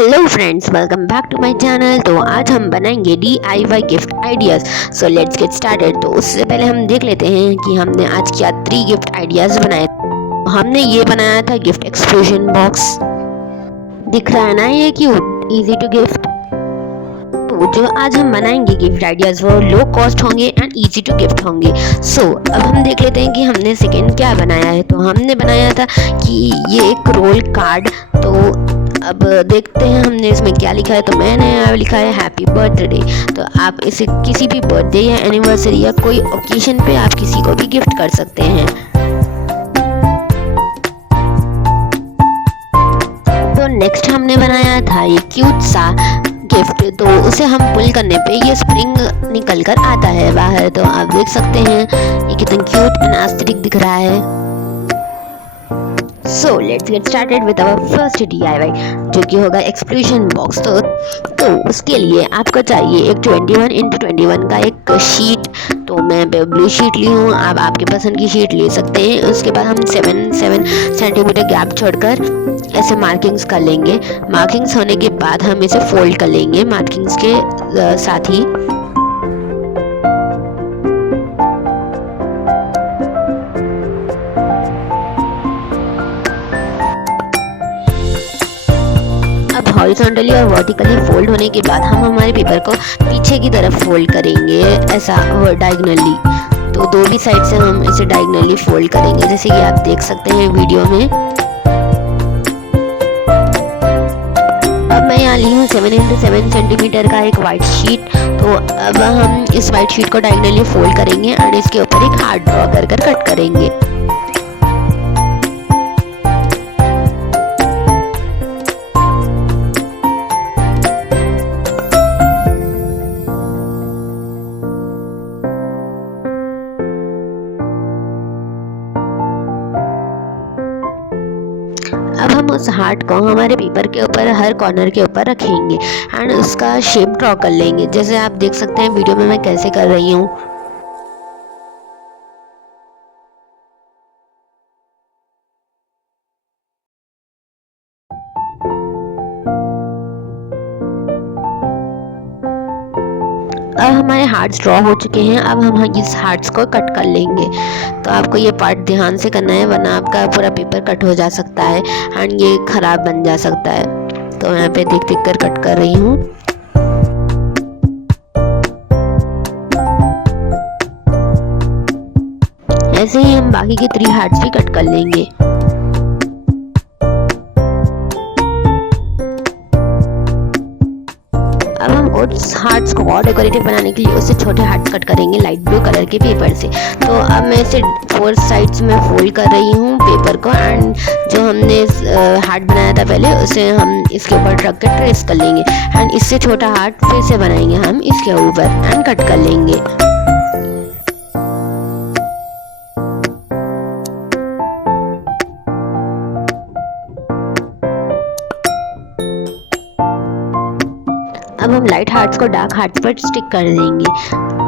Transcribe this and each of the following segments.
Hello friends, welcome back to my channel. तो आज हम बनाएंगे DIY gift ideas. So let's get started. तो उससे पहले हम देख लेते हैं कि हमने आज क्या 3 गिफ्ट आइडियाज़ बनाए। हमने ये बनाया था गिफ्ट एक्सप्लोजन बॉक्स। दिख रहा है ना ये क्यूट, इजी टू गिफ्ट। तो जो आज हम बनाएंगे गिफ्ट आइडियाज़ वो लो कॉस्ट होंगे एंड इजी टू गिफ्ट होंगे। सो अब हम देख लेते हैं कि हमने सेकेंड क्या बनाया है। तो हमने बनाया था कि ये एक रोल कार्ड। तो अब देखते हैं हमने इसमें क्या लिखा है। तो मैंने यहाँ लिखा है हैप्पी बर्थडे। तो आप इसे किसी भी बर्थडे या एनिवर्सरी या कोई ओकेजन पे आप किसी को भी गिफ्ट कर सकते हैं। तो नेक्स्ट हमने बनाया था ये क्यूट सा गिफ्ट। तो उसे हम पुल करने पे ये स्प्रिंग निकल कर आता है बाहर। तो आप देख सकते हैं ये कितना क्यूट एंड एस्थेटिक दिख रहा है। So let's get started with our first DIY, जो कि होगा एक्सप्लोजन बॉक्स। तो उसके लिए आपको चाहिए एक 21x21 का एक शीट। तो मैं ब्लू शीट ली हूँ, आप आपके पसंद की शीट ले सकते हैं। उसके बाद हम 7 सेंटीमीटर गैप छोड़कर ऐसे मार्किंग्स कर लेंगे। मार्किंग्स होने के बाद हम इसे फोल्ड कर लेंगे मार्किंग्स के साथ ही। अब हॉरिजॉन्टली और वर्टिकली फोल्ड होने के बाद हम हमारे पेपर को पीछे की तरफ फोल्ड करेंगे, ऐसा डायगोनली। तो दो भी साइड से हम इसे डायगोनली फोल्ड करेंगे, जैसे कि आप देख सकते हैं वीडियो में। अब मैं यहाँ ली हूँ 7x7 सेंटीमीटर का एक वाइट शीट। तो अब हम इस वाइट शीट को डायगोनली फोल्ड करेंगे एंड इसके ऊपर एक हार्ट ड्रॉ कर कट करेंगे। अब हम उस हार्ट को हमारे पेपर के ऊपर हर कॉर्नर के ऊपर रखेंगे एंड उसका शेप ड्रॉ कर लेंगे, जैसे आप देख सकते हैं वीडियो में मैं कैसे कर रही हूँ। अब हमारे हार्ट्स ड्रॉ हो चुके हैं। अब हम इस हार्ट्स को कट कर लेंगे। तो आपको ये पार्ट ध्यान से करना है, वरना आपका पूरा पेपर कट हो जा सकता है एंड ये ख़राब बन जा सकता है। तो यहाँ पे देख देख कर कट कर रही हूँ। ऐसे ही हम बाकी के 3 हार्ट्स भी कट कर लेंगे। अब हम उस हार्ट्स को और डेकोरेटिव बनाने के लिए उससे छोटे हार्ट्स कट करेंगे लाइट ब्लू कलर के पेपर से। तो अब मैं इसे 4 साइड्स में फोल्ड कर रही हूँ पेपर को एंड जो हमने हार्ट बनाया था पहले उसे हम इसके ऊपर रख कर ट्रेस कर लेंगे एंड इससे छोटा हार्ट फिर से बनाएंगे हम इसके ऊपर एंड कट कर लेंगे। अब हम लाइट हार्ट्स को डार्क हार्ट्स पर स्टिक कर देंगे।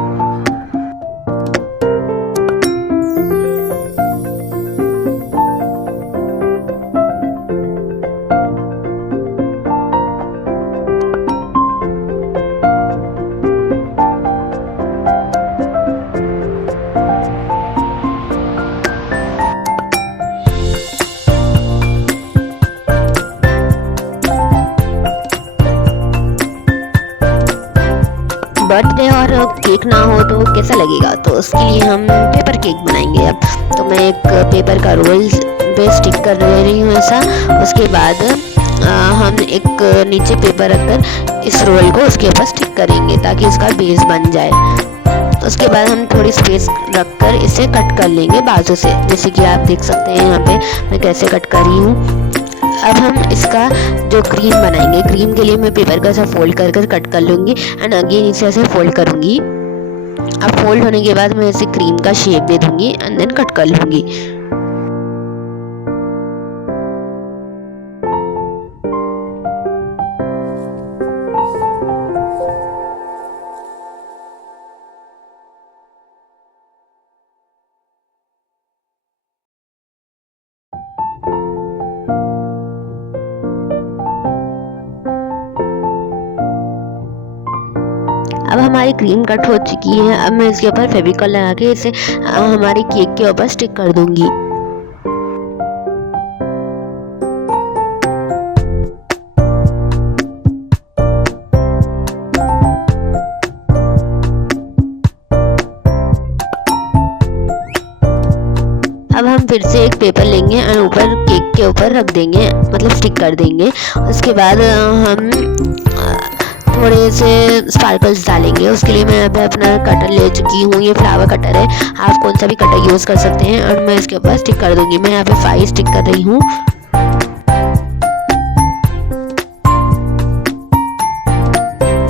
बर्थडे और केक ना हो तो कैसा लगेगा, तो उसके लिए हम पेपर केक बनाएंगे। अब तो मैं एक पेपर का रोल पे स्टिक कर रही हूँ ऐसा। उसके बाद हम एक नीचे पेपर रखकर इस रोल को उसके ऊपर स्टिक करेंगे ताकि उसका बेस बन जाए। उसके बाद हम थोड़ी स्पेस रखकर इसे कट कर लेंगे बाजू से, जैसे कि आप देख सकते हैं यहाँ पे मैं कैसे कट कर रही हूँ। अब हम इसका जो क्रीम बनाएंगे, क्रीम के लिए मैं पेपर का ऐसा फोल्ड कर कट कर लूँगी एंड अगेन इसे ऐसे फोल्ड करूँगी। अब फोल्ड होने के बाद मैं इसे क्रीम का शेप दे दूँगी एंड देन कट कर लूँगी। अब हमारी क्रीम कट हो चुकी है। अब मैं इसके ऊपर फेविकॉल लगा के इसे हमारे केक के ऊपर स्टिक कर दूंगी। अब हम फिर से एक पेपर लेंगे और ऊपर केक के ऊपर रख देंगे, मतलब स्टिक कर देंगे। उसके बाद हम थोड़े से स्पार्कल्स डालेंगे। उसके लिए मैं यहाँ पे अपना कटर ले चुकी हूँ, ये फ्लावर कटर है, आप कौन सा भी कटर यूज़ कर सकते हैं। और मैं इसके ऊपर स्टिक कर दूंगी। मैं यहाँ पे 5 स्टिक कर रही हूँ।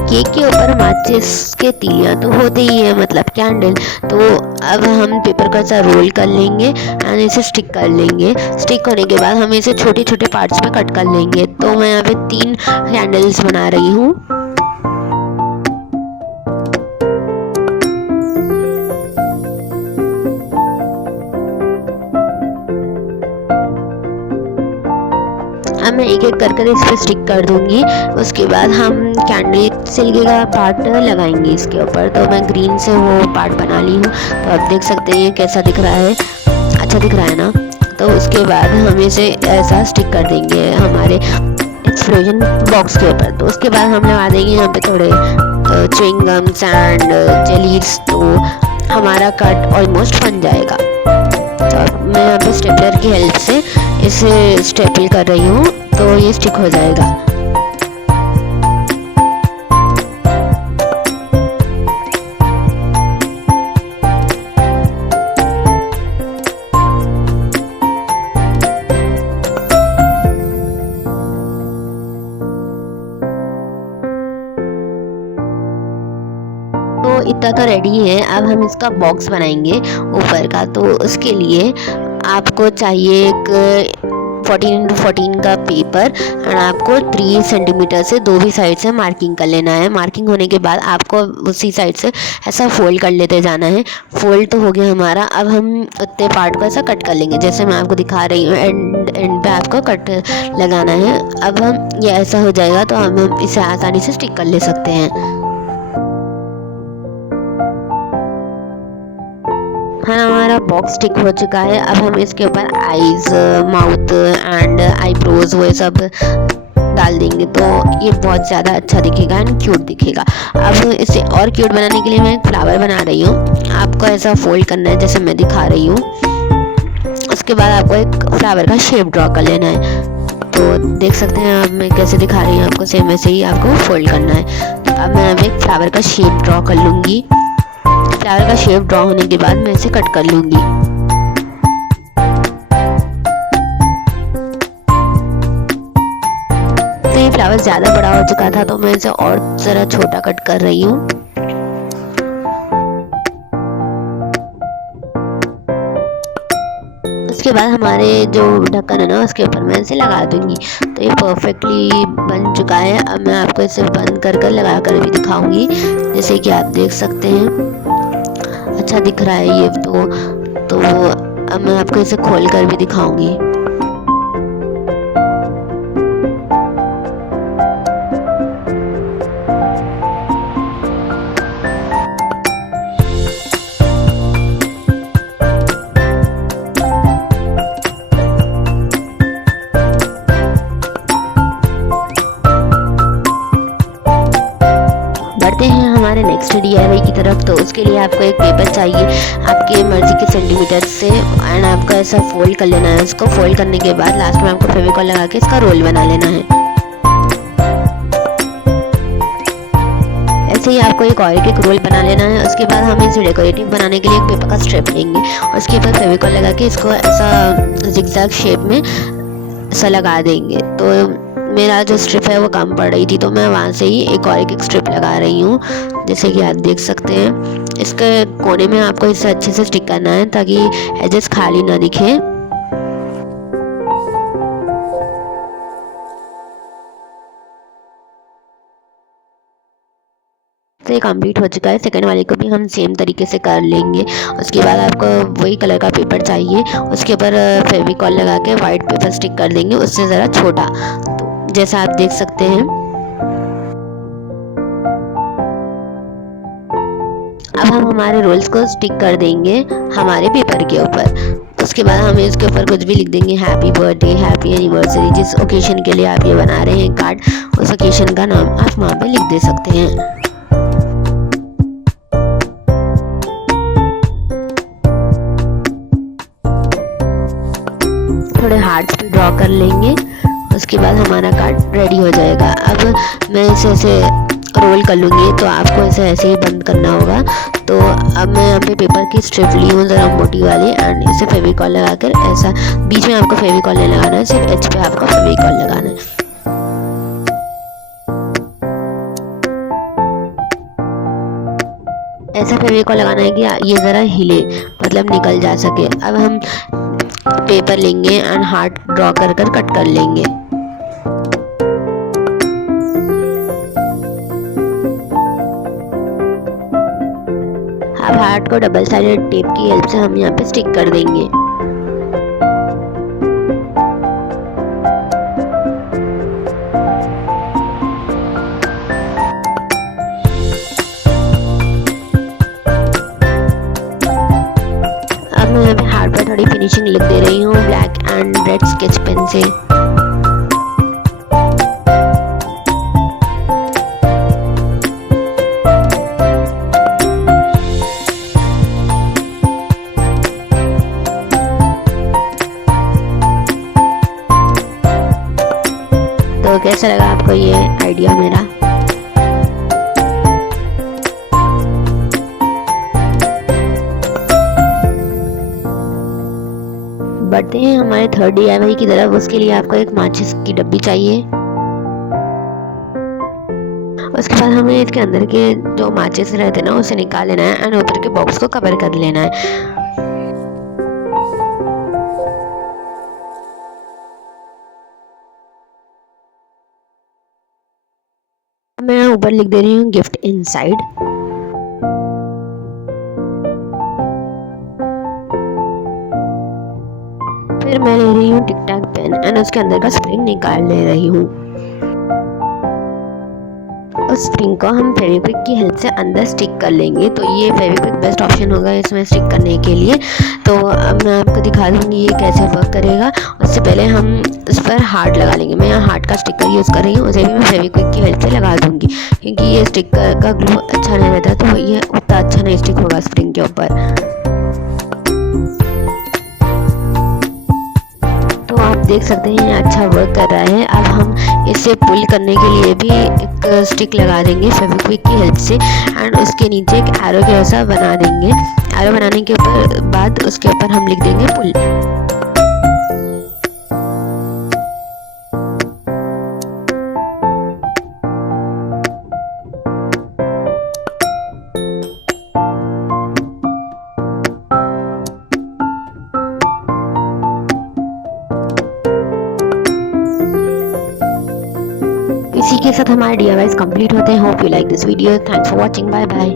केक के ऊपर माचिस के तीलियाँ तो होते ही है, मतलब कैंडल। तो अब हम पेपर का सा रोल कर लेंगे एंड इसे स्टिक कर लेंगे। स्टिक होने के बाद हम इसे छोटे छोटे पार्ट्स में कट कर लेंगे। तो मैं यहाँ पे 3 कैंडल्स बना रही हूँ। अब मैं एक एक कर कर इस पर स्टिक कर दूंगी। उसके बाद हम कैंडल सिल्के का पार्ट लगाएंगे इसके ऊपर। तो मैं ग्रीन से वो पार्ट बना ली हूँ। तो आप देख सकते हैं कैसा दिख रहा है, अच्छा दिख रहा है ना। तो उसके बाद हम इसे ऐसा स्टिक कर देंगे हमारे एक्सप्लोजन बॉक्स के ऊपर। तो उसके बाद हम लगा देंगे यहाँ पे थोड़े च्युइंग गम्स एंड जेलीज। तो हमारा कट ऑलमोस्ट बन जाएगा। तो मैं यहाँ पे स्टेपलर की हेल्प से इसे स्टेपल कर रही हूँ, तो ये स्टिक हो जाएगा। तो इतना तो रेडी है। अब हम इसका बॉक्स बनाएंगे ऊपर का। तो उसके लिए आपको चाहिए एक 14x14 का पेपर और आपको 3 सेंटीमीटर से दो भी साइड से मार्किंग कर लेना है। मार्किंग होने के बाद आपको उसी साइड से ऐसा फोल्ड कर लेते जाना है। फोल्ड तो हो गया हमारा। अब हम उतने पार्ट को ऐसा कट कर लेंगे जैसे मैं आपको दिखा रही हूँ। एंड पे आपको कट लगाना है। अब हम ये ऐसा हो जाएगा तो हम इसे आसानी से स्टिक कर ले सकते हैं। हाँ, हमारा बॉक्स स्टिक हो चुका है। अब हम इसके ऊपर आईज, माउथ एंड आईब्रोज वो सब डाल देंगे। तो ये बहुत ज़्यादा अच्छा दिखेगा एंड क्यूट दिखेगा। अब इसे और क्यूट बनाने के लिए मैं एक फ्लावर बना रही हूँ। आपको ऐसा फोल्ड करना है जैसे मैं दिखा रही हूँ। उसके बाद आपको एक फ्लावर का शेप ड्रॉ कर लेना है। तो देख सकते हैं अब मैं कैसे दिखा रही हूँ, आपको सेम वैसे ही आपको फोल्ड करना है। तो अब मैं अब एक फ्लावर का शेप ड्रॉ कर लूँगी। फ्लावर का शेप ड्रॉ होने के बाद मैं इसे कट कर लूँगी। तो ये फ्लावर ज़्यादा बड़ा हो चुका था तो मैं इसे और ज़रा छोटा कट कर रही हूँ। उसके बाद हमारे जो ढक्कन है ना उसके ऊपर मैं इसे लगा दूंगी। तो ये परफेक्टली बन चुका है। अब मैं आपको इसे बंद कर कर लगा कर भी दिखाऊंगी, जैसे कि आप देख सकते हैं अच्छा दिख रहा है ये। तो अब मैं आपको इसे खोल कर भी दिखाऊंगी। बढ़ते हैं हमारे नेक्स्ट DIY की तरफ। तो उसके लिए आपको एक पेपर चाहिए आपके मर्जी के सेंटीमीटर से एंड आपको ऐसा फोल्ड कर लेना है। इसको फोल्ड करने के बाद लास्ट में आपको फेविकॉल लगा के इसका रोल बना लेना है। ऐसे ही आपको एक और एक रोल बना लेना है। उसके बाद हम इसे डेकोरेटिव बनाने के लिए एक पेपर का स्ट्रिप लेंगे और उसके ऊपर फेविकॉल लगा के इसको ऐसा जिगजैग शेप में ऐसा लगा देंगे। तो मेरा जो स्ट्रिप है वो कम पड़ रही थी तो मैं वहाँ से ही एक और एक स्ट्रिप लगा रही हूँ, जैसे कि आप देख सकते हैं। इसके कोने में आपको इसे अच्छे से स्टिक करना है ताकि एजेस खाली ना दिखे। तो ये कंप्लीट हो चुका है। सेकंड वाले को भी हम सेम तरीके से कर लेंगे। उसके बाद आपको वही कलर का पेपर चाहिए, उसके ऊपर फेविकॉल लगा के वाइट पेपर स्टिक कर देंगे, उससे ज़रा छोटा। तो जैसा आप देख सकते हैं हम हमारे रोल्स को स्टिक कर देंगे हमारे पेपर के ऊपर। उसके बाद हम इसके ऊपर कुछ भी लिख देंगे, हैप्पी बर्थडे, हैप्पी एनिवर्सरी। जिस ओकेशन के लिए आप ये बना रहे हैं कार्ड, उस ओकेशन का नाम आप वहाँ पे लिख दे सकते हैं। थोड़े हार्ट्स भी ड्रॉ कर लेंगे। उसके बाद हमारा कार्ड रेडी हो जाएगा। अब मैं इसे ऐसे रोल कर लूँगी, तो आपको इसे ऐसे ही बंद करना होगा। तो अब मैं यहाँ पे पेपर की स्ट्रिप ली हूँ ज़रा मोटी वाली, एंड इसे फेविकॉल लगा कर ऐसा, बीच में आपको फेविकॉल नहीं लगाना है, सिर्फ एज पे आपको फेविकॉल लगाना है। ऐसा फेविकॉल लगाना है कि ये ज़रा हिले, मतलब निकल जा सके। अब हम पेपर लेंगे एंड हार्ट ड्रॉ कर कर कट कर लेंगे। अब हार्ट को डबल साइडेड टेप की हेल्प से हम यहाँ पे स्टिक कर देंगे। अब मैं यहाँ पे हार्ट पर थोड़ी फिनिशिंग लिख दे रही हूँ black and red sketch pen से। तो कैसा लगा आपको ये आइडिया मेरा? बढ़ते हैं हमारे थर्ड DIY की तरफ। उसके लिए आपको एक माचिस की डब्बी चाहिए। उसके बाद हमें इसके अंदर के जो माचिस रहते हैं ना, उसे निकाल लेना है एंड ऊपर के बॉक्स को कवर कर लेना है। मैं यहाँ ऊपर लिख दे रही हूँ गिफ्ट इनसाइड। फिर मैं ले रही हूँ टिक टैक पेन एंड उसके अंदर का स्प्रिंग निकाल ले रही हूँ। उस स्प्रिंग को हम फेविक्विक की हेल्प से अंदर स्टिक कर लेंगे। तो ये फेविक्विक बेस्ट ऑप्शन होगा इसमें स्टिक करने के लिए। तो अब मैं आपको दिखा दूँगी ये कैसे वर्क करेगा। उससे पहले हम इस पर हार्ट लगा लेंगे। मैं यहाँ हार्ट का स्टिकर यूज़ कर रही हूँ, उसे भी मैं फेविक्विक की हेल्प से लगा दूँगी, क्योंकि ये स्टिकर का ग्लू अच्छा नहीं रहता, तो ये उतना अच्छा नहीं स्टिक होगा स्प्रिंग के ऊपर। तो आप देख सकते हैं ये अच्छा वर्क कर रहा है। अब हम इसे पुल करने के लिए भी एक स्टिक लगा देंगे फेविक्विक की हेल्प से, एंड उसके नीचे एक एरो जैसा बना देंगे। एरो बनाने के बाद उसके ऊपर हम लिख देंगे पुल। इसी के साथ हमारे DIYs कंप्लीट होते हैं। Hope you like this video. Thanks for watching. Bye bye.